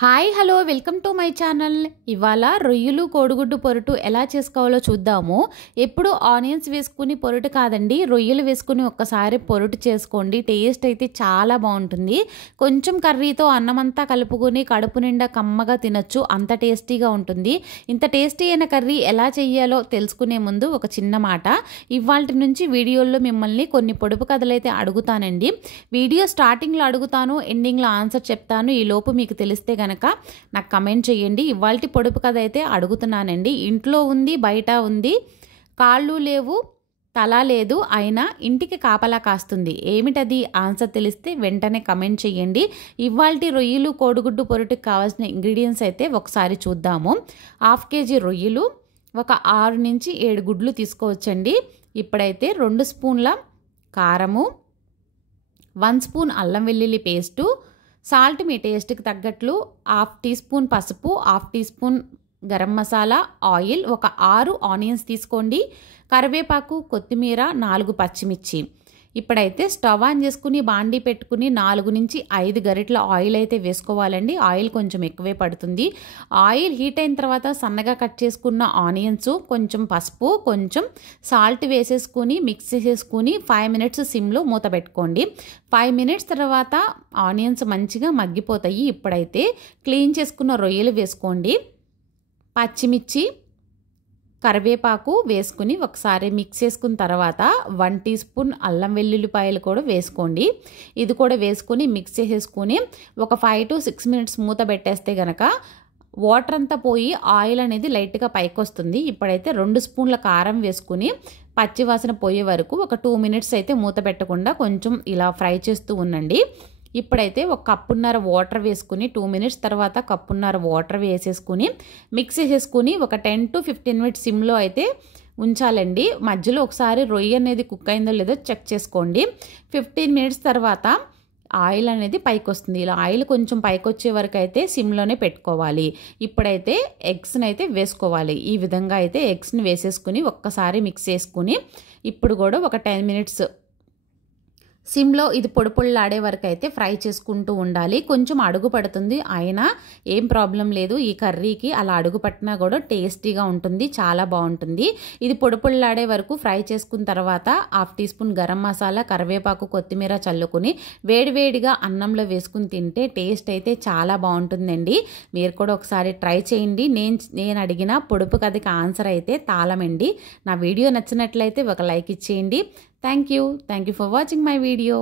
Hi hello welcome to my channel. ఇవాళ రొయ్యలు కోడిగుడ్డు పొరుటు ఎలా చేసుకోవాలో చూద్దాము. ఎప్పుడు ఆనియన్స్ వేసుకుని పొరుటు కాదండి, రొయ్యలు వేసుకుని ఒక్కసారి పొరుటు చేసుకోండి. టేస్ట్ అయితే చాలా బాగుంటుంది. కొంచెం కర్రీతో అన్నమంతా కలుపుకొని కడుపు నిండా కమ్మగా తినొచ్చు, అంత టేస్టీగా ఉంటుంది. ఇంత టేస్టీ అయిన కర్రీ ఎలా చేయాలో తెలుసుకునే ముందు ఒక చిన్న మాట. ఇవాల్టి నుంచి వీడియోల్లో మిమ్మల్ని కొన్ని పొడుపు కథలైతే అడుగుతానండి. వీడియో స్టార్టింగ్లో అడుగుతాను, ఎండింగ్లో ఆన్సర్ చెప్తాను. ఈ లోపు మీకు తెలిస్తే కనుక నాకు కమెంట్ చేయండి. ఇవాల్టి పొడుపు కథ అయితే అడుగుతున్నానండి. ఇంట్లో ఉంది, బయట ఉంది, కాళ్ళు లేవు, తల లేదు, అయినా ఇంటికి కాపలా కాస్తుంది. ఏమిటది? ఆన్సర్ తెలిస్తే వెంటనే కమెంట్ చేయండి. ఇవాల్టి రొయ్యలు కోడిగుడ్డు పొరుటుకు కావాల్సిన ఇంగ్రీడియంట్స్ అయితే ఒకసారి చూద్దాము. 1/2 కేజీ రొయ్యలు, ఒక 6 నుంచి 7 గుడ్లు తీసుకోవచ్చండి. ఇప్పుడైతే 2 స్పూన్ల కారము, 1 స్పూన్ అల్లం వెల్లుల్లి పేస్టు, సాల్ట్ మీ టేస్ట్కి తగ్గట్లు, 1/2 టీ స్పూన్ పసుపు, 1/2 teaspoon garam masala, oil, ఒక 6 ఆనియన్స్ తీసుకోండి, కరివేపాకు, కొత్తిమీర, 4 పచ్చిమిర్చి. ఇప్పుడైతే స్టవ్ ఆన్ చేసుకుని బాండీ పెట్టుకుని 4 నుంచి 5 గరిటెల ఆయిల్ అయితే వేసుకోవాలండి. ఆయిల్ కొంచెం ఎక్కువే పడుతుంది. ఆయిల్ హీట్ అయిన తర్వాత సన్నగా కట్ చేసుకున్న ఆనియన్స్, కొంచెం పసుపు, కొంచెం సాల్ట్ వేసేసుకుని మిక్స్ చేసేసుకుని 5 మినిట్స్ సిమ్లో మూత పెట్టుకోండి. 5 మినిట్స్ తర్వాత ఆనియన్స్ మంచిగా మగ్గిపోతాయి. ఇప్పుడైతే క్లీన్ చేసుకున్న రొయ్యలు వేసుకోండి, పచ్చిమిర్చి, కరివేపాకు వేసుకుని ఒకసారి మిక్స్ చేసుకున్న తర్వాత 1 టీ స్పూన్ అల్లం వెల్లుల్లిపాయలు కూడా వేసుకోండి. ఇది కూడా వేసుకొని మిక్స్ చేసేసుకుని ఒక 5 to 6 మినిట్స్ మూత పెట్టేస్తే కనుక వాటర్ అంతా పోయి ఆయిల్ అనేది లైట్గా పైకి వస్తుంది. ఇప్పుడైతే 2 స్పూన్ల కారం వేసుకుని పచ్చివాసన పోయే వరకు ఒక 2 మినిట్స్ అయితే మూత పెట్టకుండా కొంచెం ఇలా ఫ్రై చేస్తూ ఉండండి. ఇప్పుడైతే ఒక కప్పున్నర వాటర్ వేసుకుని 2 మినిట్స్ తర్వాత కప్పున్నర వాటర్ వేసేసుకుని మిక్స్ చేసేసుకుని ఒక 10 to 15 మినిట్స్ సిమ్లో అయితే ఉంచాలండి. మధ్యలో ఒకసారి రొయ్య అనేది కుక్ అయిందో లేదో చెక్ చేసుకోండి. 15 మినిట్స్ తర్వాత ఆయిల్ అనేది పైకి వస్తుంది. ఇలా ఆయిల్ కొంచెం పైకి వచ్చే వరకు అయితే సిమ్లోనే పెట్టుకోవాలి. ఇప్పుడైతే ఎగ్స్ని అయితే వేసుకోవాలి. ఈ విధంగా అయితే ఎగ్స్ని వేసేసుకుని ఒక్కసారి మిక్స్ చేసుకుని ఇప్పుడు కూడా ఒక 10 మినిట్స్ సిమ్లో ఇది పొడి పొడిలాడే వరకు అయితే ఫ్రై చేసుకుంటూ ఉండాలి. కొంచెం అడుగు పడుతుంది, అయినా ఏం ప్రాబ్లం లేదు. ఈ కర్రీకి అలా అడుగు పట్టినా కూడా టేస్టీగా ఉంటుంది, చాలా బాగుంటుంది. ఇది పొడి పొడిలాడే వరకు ఫ్రై చేసుకున్న తర్వాత 1/2 టీ స్పూన్ గరం మసాలా, కరివేపాకు, కొత్తిమీర చల్లుకుని వేడివేడిగా అన్నంలో వేసుకుని తింటే టేస్ట్ అయితే చాలా బాగుంటుందండి. మీరు కూడా ఒకసారి ట్రై చేయండి. నేను అడిగిన పొడుపు కథకి ఆన్సర్ అయితే తాళమండి. నా వీడియో నచ్చినట్లయితే ఒక లైక్ ఇచ్చేయండి. Thank you for watching my video.